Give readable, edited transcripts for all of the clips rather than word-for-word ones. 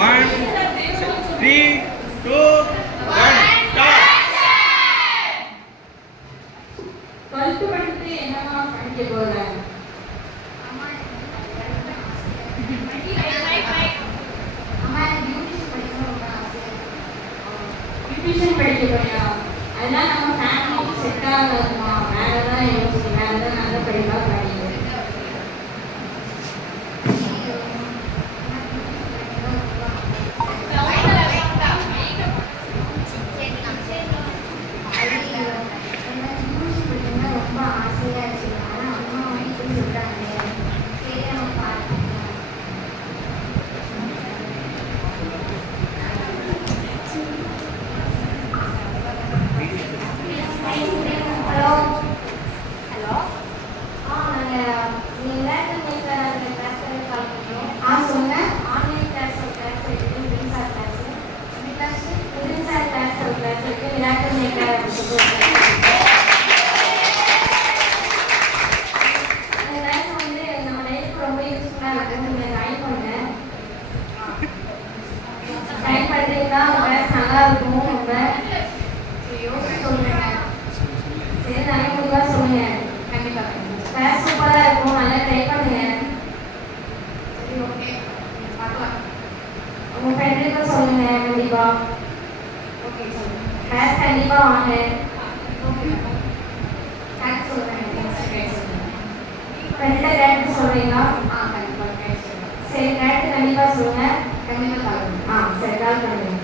1 3 2 1 start. 12th படிச்சுட்டு என்னமா படிக்க போற? அம்மா பியூட்டிஷன் படிக்க போறியா? அதெல்லாம் நம்ம ஃபேமிலிக்கு செட் ஆகாதுமா. வேறதான் யோசிச்சு வேறதான் நல்ல படிப்பா படிக்க. ரொம்ப ஆசையா இருக்கு. ஆனா அம்மா வந்து சொல்றாங்க சரி நம்ம பார்த்துக்கலாம். ஹலோ ஹலோ நீங்கள் கிளாஸ் கால் பண்ணுறோம். சொன்னேன் ஆன்லைன் கிளாஸ் இருக்குது. சார் கிளாஸு சார் கிளாஸ் இருக்குது. விளையாட்டு மேக்கர் நல்லா இருக்கும். ரொம்ப யோசிச்சு சொல்லுங்க. சரி நல்ல முடிவாக சொல்லுங்க. கண்டிப்பாக கிளாஸ் சூப்பராக இருக்கும். நல்லா ட்ரை பண்ணுங்க. சரி ஓகே பார்க்கலாம். உங்கள் ஃப்ரெண்டுக்கும் சொல்லுங்க. கண்டிப்பாக ஓகே சொல்லுங்க. கிளாஸ் கண்டிப்பாக வாங்க. ஓகே தேங்க்ஸ் சொல்லுங்கள். ஃப்ரெண்டை கேட்டு சொல்கிறீங்களா? கண்டிப்பாக கேட்டு சொல்லுங்கள். சரி கேட்டு கண்டிப்பாக சொல்லுங்கள். கண்டிப்பாக கால் பண்ணுங்க. சரி கால் பண்ணுங்க.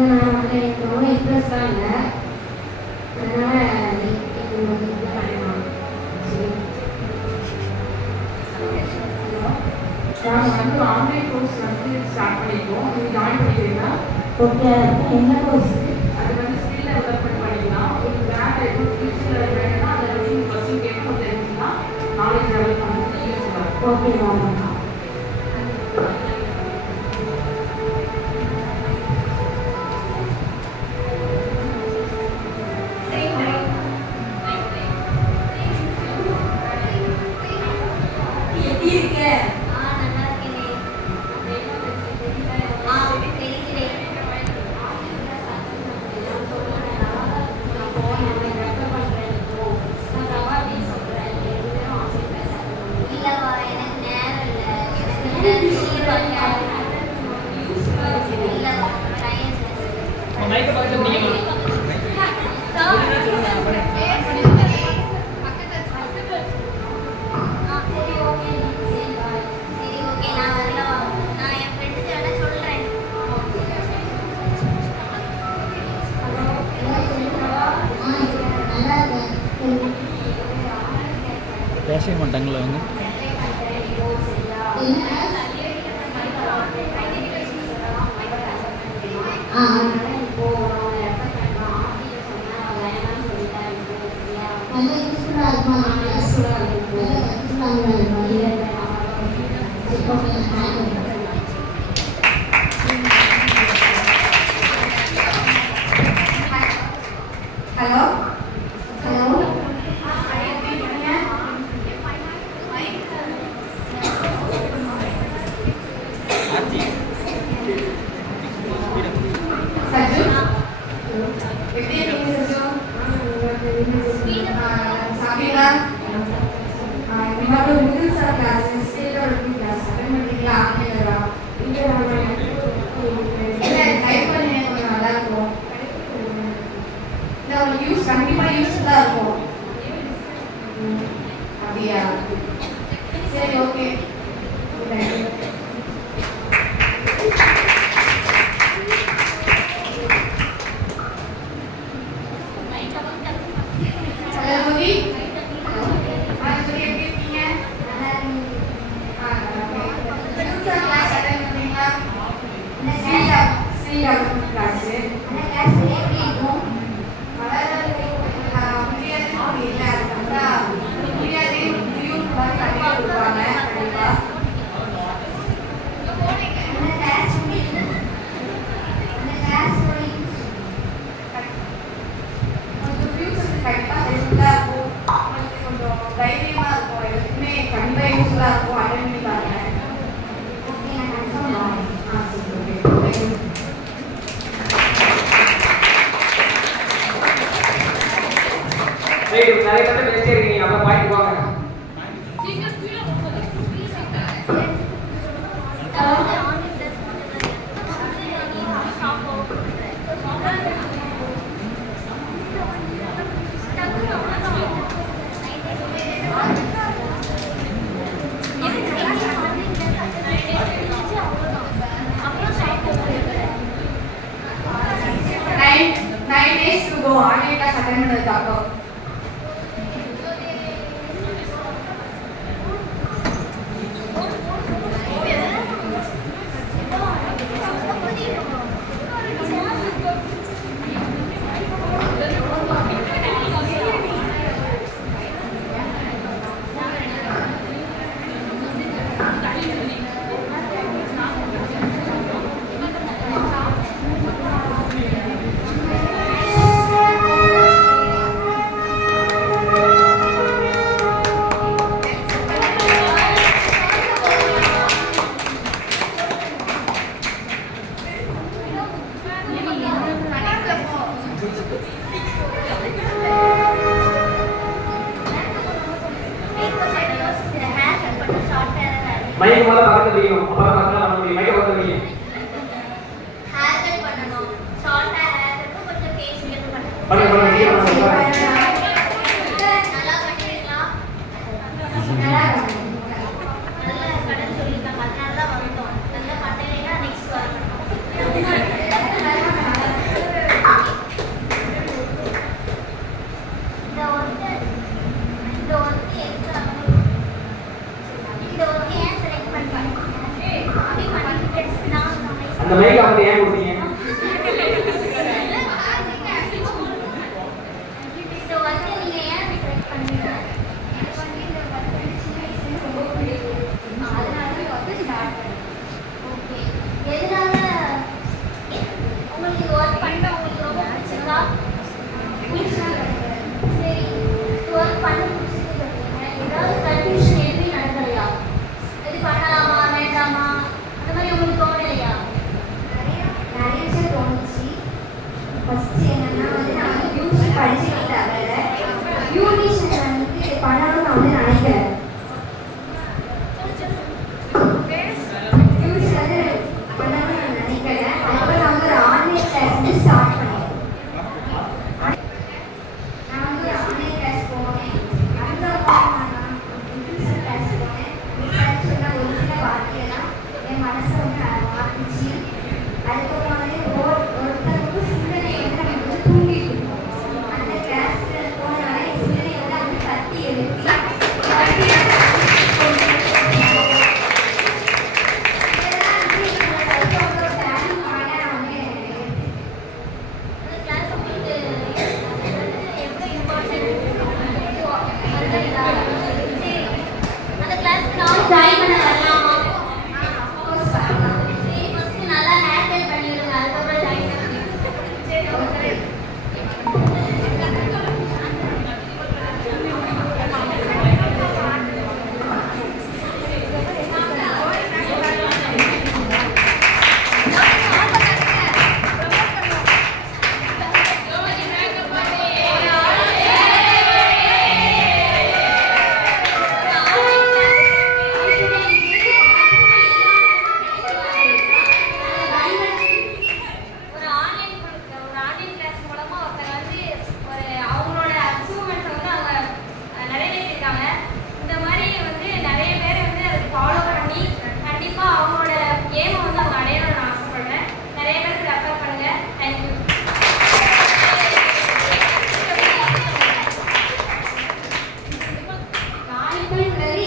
எனக்கு ரொம்ப இன்ட்ரெஸ்டாக இல்லை, அதனால் நாங்கள் வந்து ஆன்லைன் கோர்ஸ் வந்து ஸ்டார்ட் பண்ணியிருக்கோம். நீங்கள் ஜாயின் பண்ணிக்கிறீங்களா? ஓகே. என்ன கோர்ஸ்? அது வந்து ஸ்கில் டெவலப்மெண்ட் பண்ணிக்கலாம். உங்களுக்கு வேறு எதுவும் ஃபியூச்சரில் வேணும்னா அதை வந்து நீங்கள் ஃபஸ்ட்டு கேட்கும் தெரிஞ்சுன்னா நாலேஜ் டெவலப் பண்ணுறது யூஸ்ஃபுல்லாக இருக்கும். Okay ma'am. பேசவே மாட்டாங்களா அவங்க? ஹலோ ஹலோ சஜு எப்படி இருக்கீங்க சஜு? சாபினா இன்னொரு மிடில் சார் கிளாஸ் ஸ்டேட் வரைக்கும் கிளாஸ் அட்டெண்ட் பண்ணிட்டீங்களா? ஆன்லைன்ல இல்லை டைப் பண்ணி கொஞ்சம் நல்லா இருக்கும். இல்லை உங்களுக்கு யூஸ் கண்டிப்பாக யூஸ்ஃபுல்லாக இருக்கும். அப்படியா? சரி ஓகே. நிறைய பேர் பேசியிருக்கீங்க, அப்போ பாயிண்ட் வாங்க. Nine days to go. Online class attend பண்ணதுக்கு மைக் மேல பக்கத்துல வைக்கணும், அப்புறம் பக்கத்துல பண்ண முடியும். மைக்க பக்கத்துல வைங்க. ஹேர் கட் பண்ணனும். ஷார்ட் ஹேர் கட் கொஞ்சம் ஃபேஷியல் பண்ணனும். பண்ணு நல்லா பண்ணிட்டீங்களா? நல்லா பண்ண சொல்லிருக்காங்க. அதனால தான் வந்தோம். நல்லா பண்ணலைன்னா நெக்ஸ்ட் வரணும். அந்த மைக் அவங்க ஏன் கொடுத்தீங்க?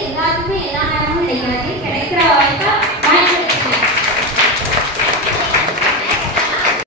எல்லாத்துக்குமே